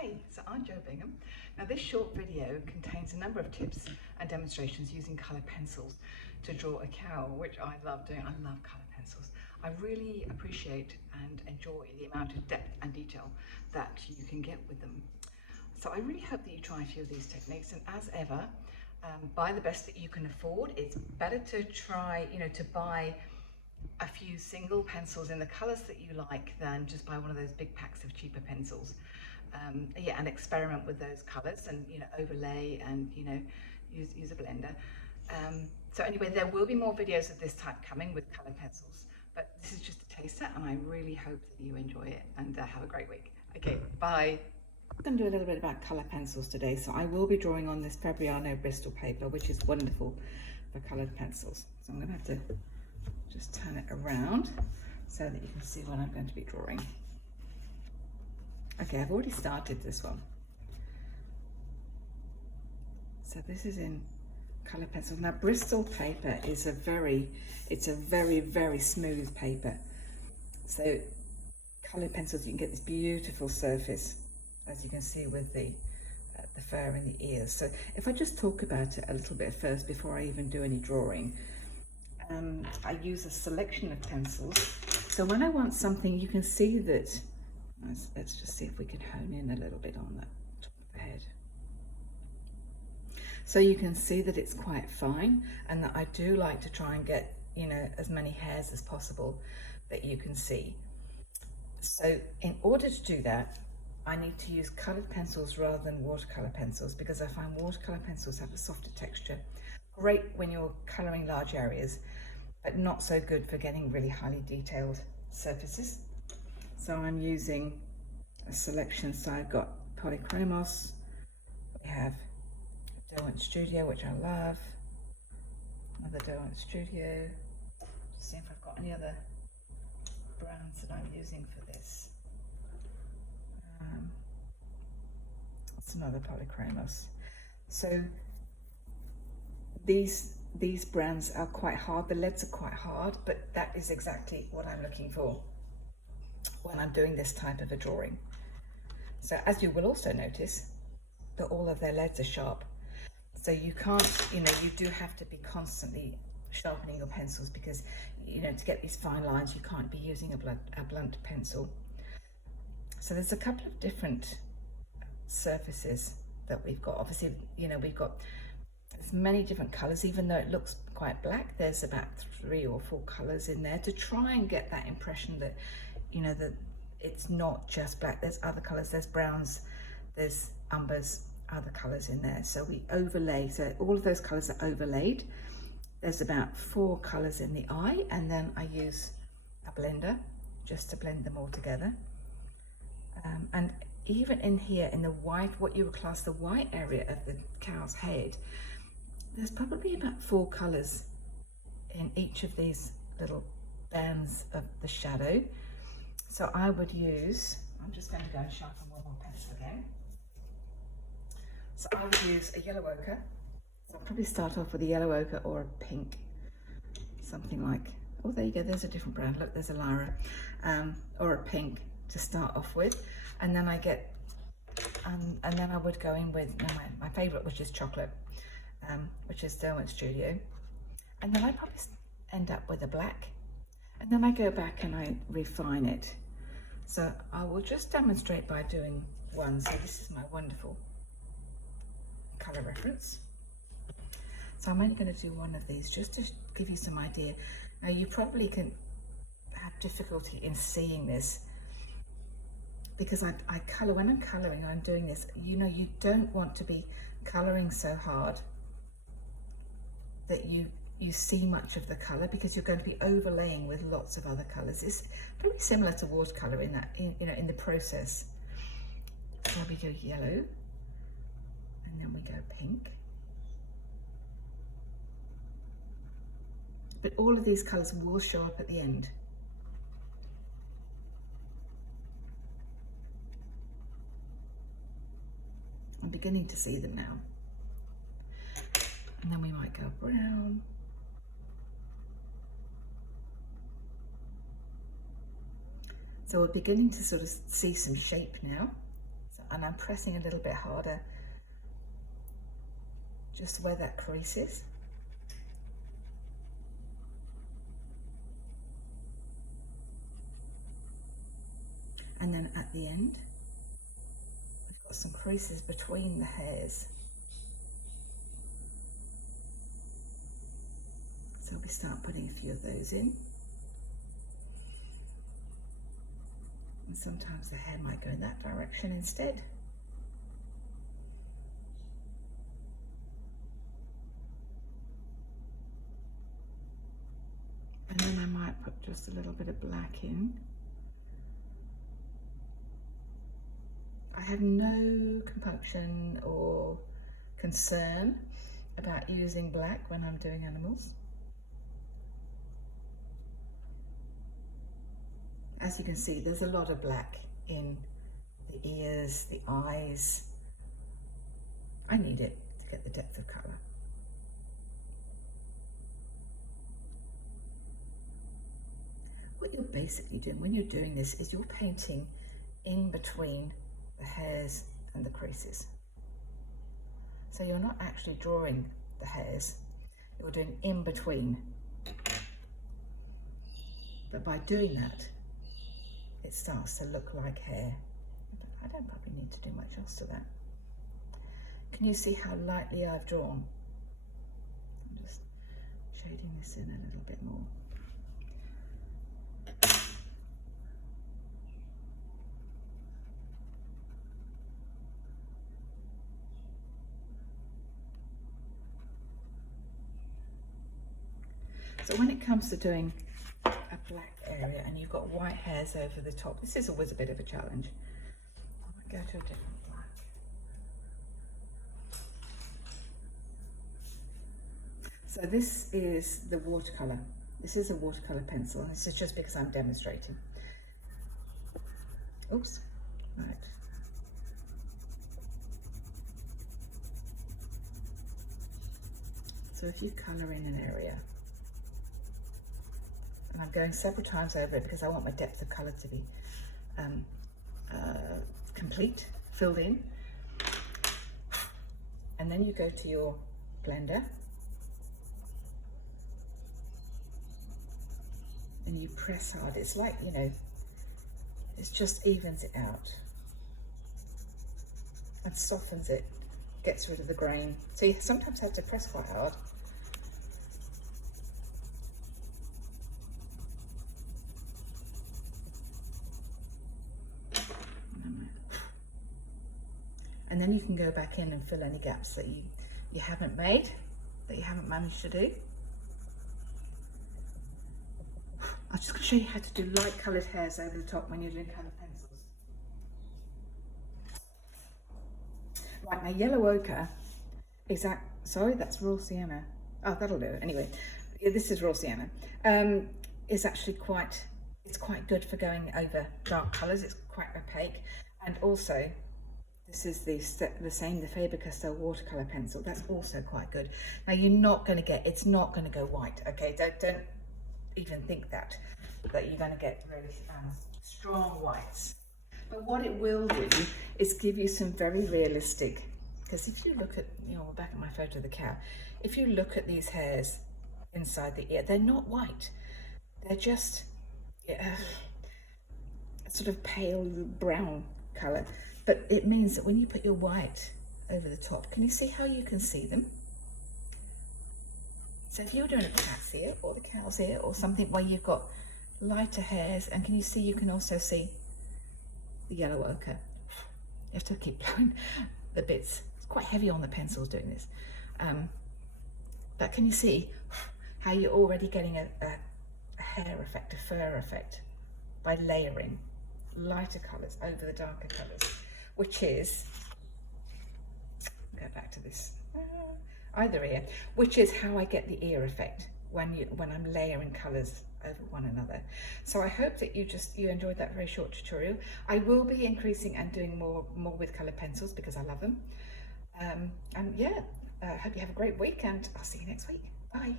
Hi, so I'm Jo Bingham. Now this short video contains a number of tips and demonstrations using colour pencils to draw a cow, which I love doing. I love colour pencils. I really appreciate and enjoy the amount of depth and detail that you can get with them. So I really hope that you try a few of these techniques, and as ever, buy the best that you can afford. It's better to try, to buy a few single pencils in the colours that you like than just buy one of those big packs of cheaper pencils. And experiment with those colours and overlay and use a blender. So anyway, there will be more videos of this type coming with colour pencils, but this is just a taster, and I really hope that you enjoy it, and have a great week. Okay, bye. I'm going to do a little bit about colour pencils today. So I will be drawing on this Fabriano Bristol paper, which is wonderful for coloured pencils. So I'm going to have to just turn it around so that you can see what I'm going to be drawing. Okay, I've already started this one. So this is in colour pencil. Now Bristol paper is a very smooth paper. So coloured pencils, you can get this beautiful surface, as you can see with the fur in the ears. So if I just talk about it a little bit first before I even do any drawing, I use a selection of pencils. So when I want something, you can see that, let's just see if we can hone in a little bit on that top of the head. So you can see that it's quite fine, and that I do like to try and get, as many hairs as possible that you can see. So in order to do that, I need to use coloured pencils rather than watercolour pencils, because I find watercolour pencils have a softer texture. Great when you're colouring large areas, but not so good for getting really highly detailed surfaces. So I'm using a selection. So I've got Polychromos, we have Derwent Studio, which I love, another Derwent Studio. Just see if I've got any other brands that I'm using for this. It's another Polychromos. So these brands are quite hard, the leads are quite hard, but that is exactly what I'm looking for when I'm doing this type of a drawing. So as you will also notice, that all of their leads are sharp. So you can't, you do have to be constantly sharpening your pencils, because, to get these fine lines, you can't be using a blunt pencil. So there's a couple of different surfaces that we've got. Obviously, we've got as many different colours, even though it looks quite black. There's about 3 or 4 colours in there to try and get that impression that, that it's not just black. There's other colours, there's browns, there's umbers, other colours in there. So we overlay, so all of those colours are overlaid. There's about 4 colours in the eye, and then I use a blender just to blend them all together. And even in here, in the white, what you would class the white area of the cow's head, there's probably about 4 colours in each of these little bands of the shadow. So I would use, I'm just going to go and sharpen one more pencil again. So I would use a yellow ochre. So I'll probably start off with a yellow ochre or a pink, something like, oh, there you go, there's a different brand. Look, there's a Lyra, or a pink to start off with. And then I get, and then I would go in with, my favourite, which is chocolate, which is Derwent Studio. And then I probably end up with a black. And then I go back and I refine it. So I will just demonstrate by doing one. So this is my wonderful colour reference. So I'm only going to do one of these just to give you some idea. Now you probably can have difficulty in seeing this, because I colour, when I'm colouring and I'm doing this, you don't want to be colouring so hard that you see much of the colour, because you're going to be overlaying with lots of other colours. It's very similar to watercolour in that, in the process. So we go yellow, and then we go pink. But all of these colours will show up at the end. I'm beginning to see them now. And then we might go brown. So we're beginning to sort of see some shape now. So and I'm pressing a little bit harder just where that crease is. And then at the end, we've got some creases between the hairs. So we start putting a few of those in. And sometimes the hair might go in that direction instead. And then I might put just a little bit of black in. I have no compunction or concern about using black when I'm doing animals. As you can see, there's a lot of black in the ears, the eyes. I need it to get the depth of colour. What you're basically doing when you're doing this is you're painting in between the hairs and the creases. So you're not actually drawing the hairs, you're doing in between. But by doing that, it starts to look like hair. I don't probably need to do much else to that. Can you see how lightly I've drawn? I'm just shading this in a little bit more. So when it comes to doing a black area and you've got white hairs over the top, this is always a bit of a challenge. I might go to a different black. So this is the watercolour. This is a watercolour pencil. This is just because I'm demonstrating. Oops, right. So if you colour in an area, and I'm going several times over it because I want my depth of colour to be complete, filled in. And then you go to your blender and you press hard. It's like, you know, it just evens it out and softens it, gets rid of the grain. So you sometimes have to press quite hard. And then you can go back in and fill any gaps that you haven't made, that you haven't managed to do. I'm just going to show you how to do light coloured hairs over the top when you're doing coloured pencils. Right, my yellow ochre is that, sorry, that's raw sienna. Oh, that'll do it. Anyway, yeah, this is raw sienna. It's actually quite good for going over dark colours. It's quite opaque. And also, this is the same, the Faber-Castell watercolour pencil. That's also quite good. Now you're not going to get, it's not going to go white, okay? Don't even think that you're going to get really strong whites. But what it will do is give you some very realistic, because if you look at, you know, back at my photo of the cow, if you look at these hairs inside the ear, they're not white. They're just a sort of pale brown colour. But it means that when you put your white over the top, can you see how you can see them? So if you're doing a cat's ear or the cow's ear or something where you've got lighter hairs, and can you see, you can also see the yellow ochre. You have to keep blowing the bits. It's quite heavy on the pencils doing this. But can you see how you're already getting a hair effect, a fur effect, by layering lighter colours over the darker colours, which is, go back to this, either ear, which is how I get the ear effect when I'm layering colours over one another. So I hope that you enjoyed that very short tutorial. I will be increasing and doing more with colour pencils because I love them. And yeah, I hope you have a great week, and I'll see you next week. Bye.